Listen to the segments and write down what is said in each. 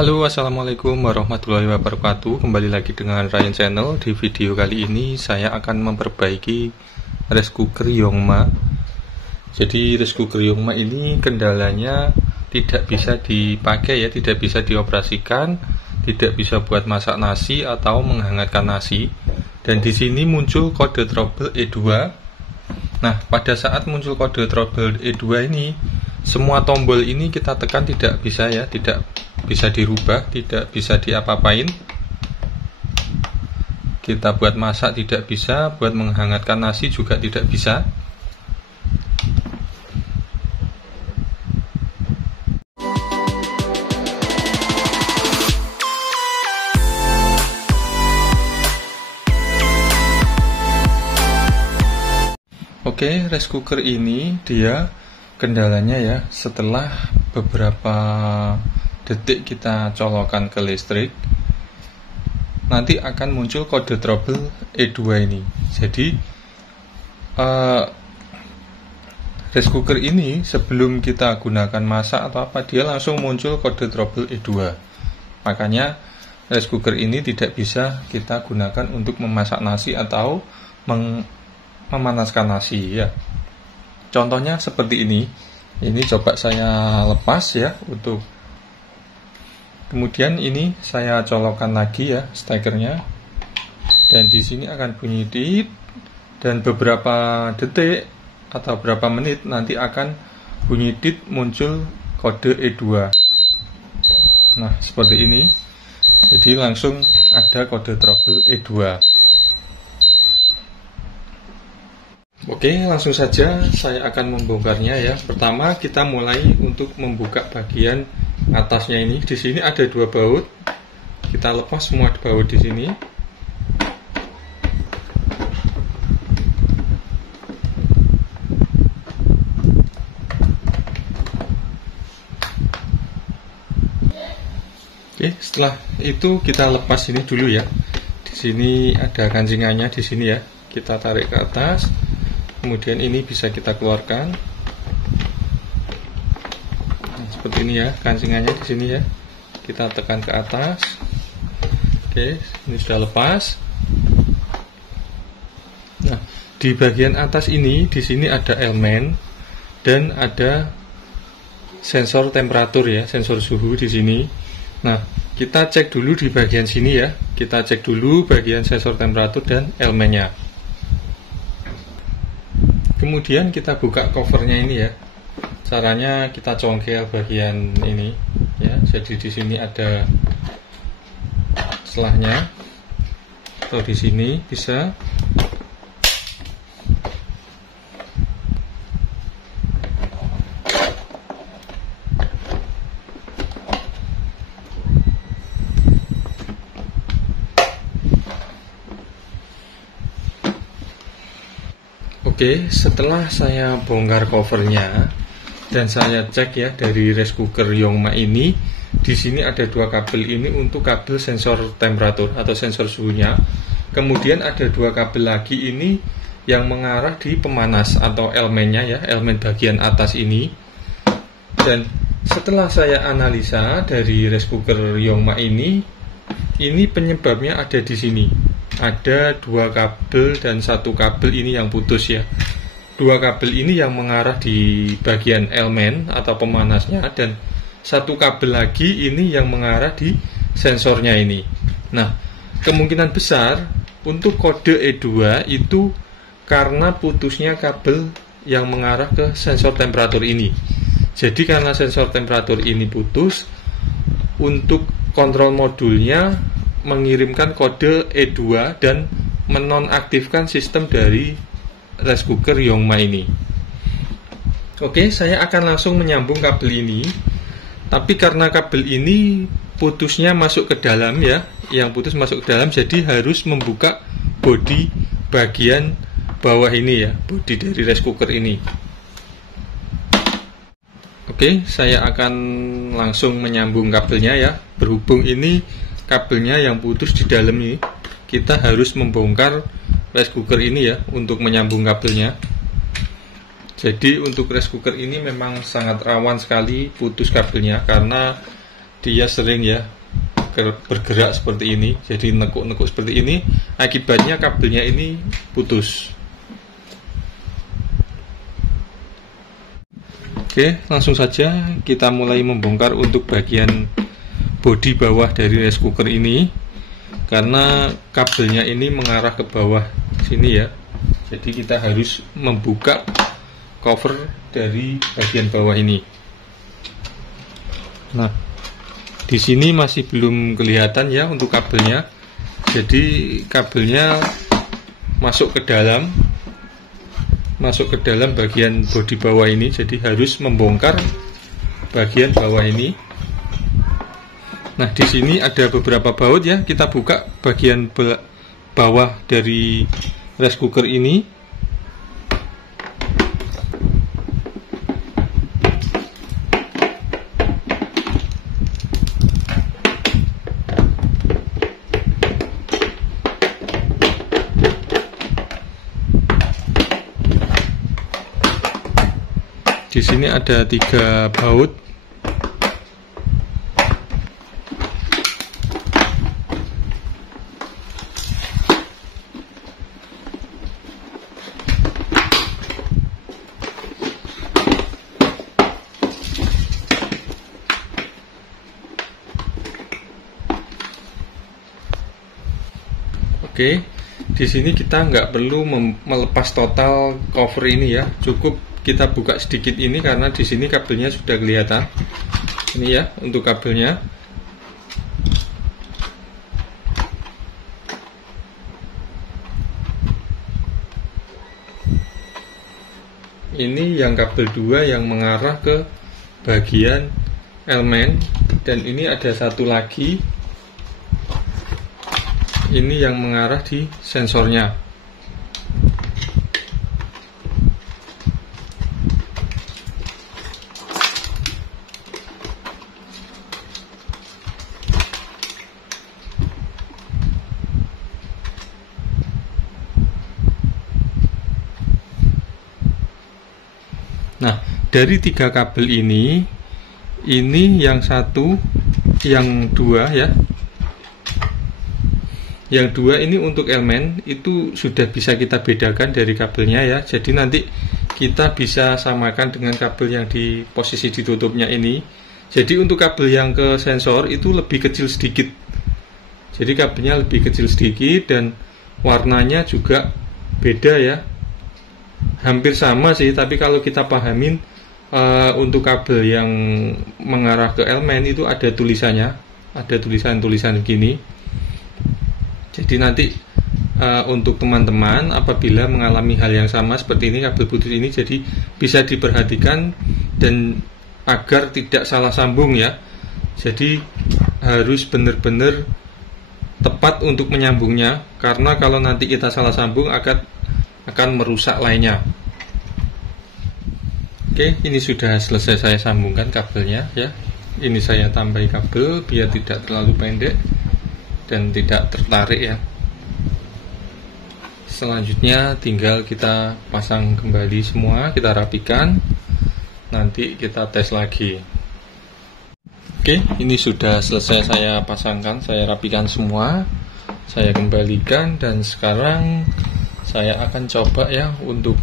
Halo, assalamualaikum warahmatullahi wabarakatuh. Kembali lagi dengan Ryan Channel. Di video kali ini saya akan memperbaiki rice cooker Yongma. Jadi rice cooker Yongma ini kendalanya tidak bisa dipakai ya, tidak bisa dioperasikan, tidak bisa buat masak nasi atau menghangatkan nasi. Dan di sini muncul kode trouble E2. Nah, pada saat muncul kode trouble E2 ini, semua tombol ini kita tekan tidak bisa ya, tidak bisa dirubah, tidak bisa diapa-apain. Kita buat masak tidak bisa, buat menghangatkan nasi juga tidak bisa. Oke, rice cooker ini dia kendalanya ya, setelah beberapa detik kita colokan ke listrik, nanti akan muncul kode trouble E2 ini. Jadi rice cooker ini sebelum kita gunakan masak atau apa, dia langsung muncul kode trouble E2. Makanya rice cooker ini tidak bisa kita gunakan untuk memasak nasi atau memanaskan nasi ya. Contohnya seperti ini. Ini coba saya lepas ya, untuk kemudian ini saya colokkan lagi ya stekernya, dan di sini akan bunyi tit, dan beberapa detik atau berapa menit nanti akan bunyi tit, muncul kode E2. Nah, seperti ini. Jadi langsung ada kode trouble E2. Oke, langsung saja saya akan membongkarnya ya. Pertama kita mulai untuk membuka bagian atasnya ini. Di sini ada dua baut. Kita lepas semua baut di sini. Oke, setelah itu kita lepas ini dulu ya. Di sini ada kancingannya di sini ya. Kita tarik ke atas. Kemudian ini bisa kita keluarkan. Nah, seperti ini ya, kancingannya di sini ya. Kita tekan ke atas. Oke, ini sudah lepas. Nah, di bagian atas ini, di sini ada elemen dan ada sensor temperatur ya, sensor suhu di sini. Nah, kita cek dulu di bagian sini ya. Kita cek dulu bagian sensor temperatur dan elemennya. Kemudian kita buka covernya ini ya. Caranya kita congkel bagian ini ya. Jadi di sini ada selahnya, atau di sini bisa. Oke, setelah saya bongkar covernya dan saya cek ya dari rice cooker Yongma ini, di sini ada dua kabel ini untuk kabel sensor temperatur atau sensor suhunya. Kemudian ada dua kabel lagi ini yang mengarah di pemanas atau elemennya ya, elemen bagian atas ini. Dan setelah saya analisa dari rice cooker Yongma ini penyebabnya ada di sini. Ada dua kabel dan satu kabel ini yang putus ya. Dua kabel ini yang mengarah di bagian elemen atau pemanasnya, dan satu kabel lagi ini yang mengarah di sensornya ini. Nah, kemungkinan besar untuk kode E2 itu karena putusnya kabel yang mengarah ke sensor temperatur ini. Jadi karena sensor temperatur ini putus, untuk kontrol modulnya mengirimkan kode E2 dan menonaktifkan sistem dari rice cooker Yongma ini. Oke, saya akan langsung menyambung kabel ini. Tapi karena kabel ini putusnya masuk ke dalam ya, yang putus masuk ke dalam, jadi harus membuka bodi bagian bawah ini ya, bodi dari rice cooker ini. Oke, saya akan langsung menyambung kabelnya ya. Berhubung ini kabelnya yang putus di dalam ini, kita harus membongkar rice cooker ini ya untuk menyambung kabelnya. Jadi untuk rice cooker ini memang sangat rawan sekali putus kabelnya, karena dia sering ya bergerak seperti ini, jadi nekuk-nekuk seperti ini, akibatnya kabelnya ini putus. Oke, langsung saja kita mulai membongkar untuk bagian bodi bawah dari rice cooker ini, karena kabelnya ini mengarah ke bawah sini ya, jadi kita harus membuka cover dari bagian bawah ini. Nah, di sini masih belum kelihatan ya untuk kabelnya, jadi kabelnya masuk ke dalam bagian bodi bawah ini, jadi harus membongkar bagian bawah ini. Nah, di sini ada beberapa baut ya, kita buka bagian bawah dari rice cooker ini. Di sini ada 3 baut. Oke, di sini kita nggak perlu melepas total cover ini ya, cukup kita buka sedikit ini karena di sini kabelnya sudah kelihatan. Ini ya untuk kabelnya. Ini yang kabel 2 yang mengarah ke bagian elemen, dan ini ada satu lagi ini yang mengarah di sensornya. Nah, dari 3 kabel ini yang satu, yang 2 ya. Yang 2 ini untuk elemen itu sudah bisa kita bedakan dari kabelnya ya. Jadi nanti kita bisa samakan dengan kabel yang di posisi ditutupnya ini. Jadi untuk kabel yang ke sensor itu lebih kecil sedikit. Jadi kabelnya lebih kecil sedikit dan warnanya juga beda ya. Hampir sama sih, tapi kalau kita pahamin untuk kabel yang mengarah ke elemen itu ada tulisannya, ada tulisan-tulisan gini. Jadi nanti untuk teman-teman apabila mengalami hal yang sama seperti ini, kabel putus ini, jadi bisa diperhatikan dan agar tidak salah sambung ya. Jadi harus benar-benar tepat untuk menyambungnya, karena kalau nanti kita salah sambung akan merusak lainnya. Oke, ini sudah selesai saya sambungkan kabelnya ya. Ini saya tambahi kabel biar tidak terlalu pendek dan tidak tertarik ya. Selanjutnya tinggal kita pasang kembali semua, kita rapikan, nanti kita tes lagi. Oke, ini sudah selesai saya pasangkan, saya rapikan semua, saya kembalikan, dan sekarang saya akan coba ya untuk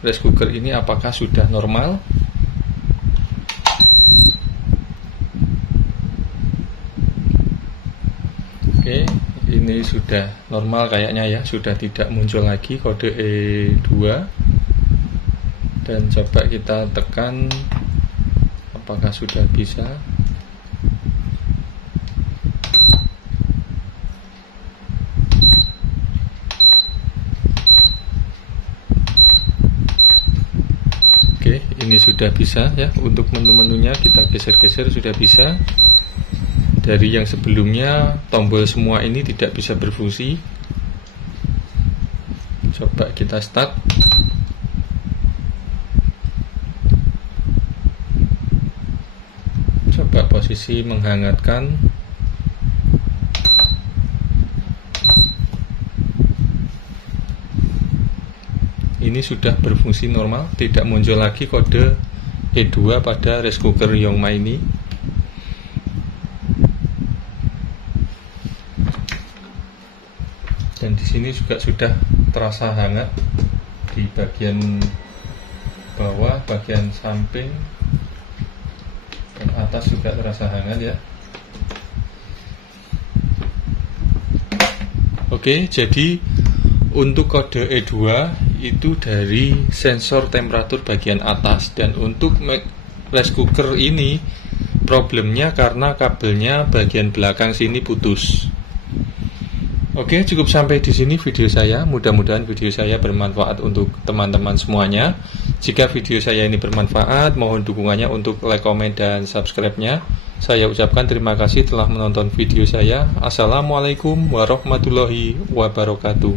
rice cooker ini apakah sudah normal. Oke, ini sudah normal kayaknya ya, sudah tidak muncul lagi kode E2. Dan coba kita tekan apakah sudah bisa. Oke, ini sudah bisa ya, untuk menu-menunya kita geser-geser sudah bisa. Dari yang sebelumnya tombol semua ini tidak bisa berfungsi. Coba kita start. Coba posisi menghangatkan. Ini sudah berfungsi normal, tidak muncul lagi kode E2 pada rice cooker Yongma ini. Dan di sini juga sudah terasa hangat di bagian bawah, bagian samping dan atas juga terasa hangat ya. Oke, jadi untuk kode E2 itu dari sensor temperatur bagian atas, dan untuk rice cooker ini problemnya karena kabelnya bagian belakang sini putus. Oke, cukup sampai di sini video saya. Mudah-mudahan video saya bermanfaat untuk teman-teman semuanya. Jika video saya ini bermanfaat, mohon dukungannya untuk like, comment, dan subscribe-nya. Saya ucapkan terima kasih telah menonton video saya. Assalamualaikum warahmatullahi wabarakatuh.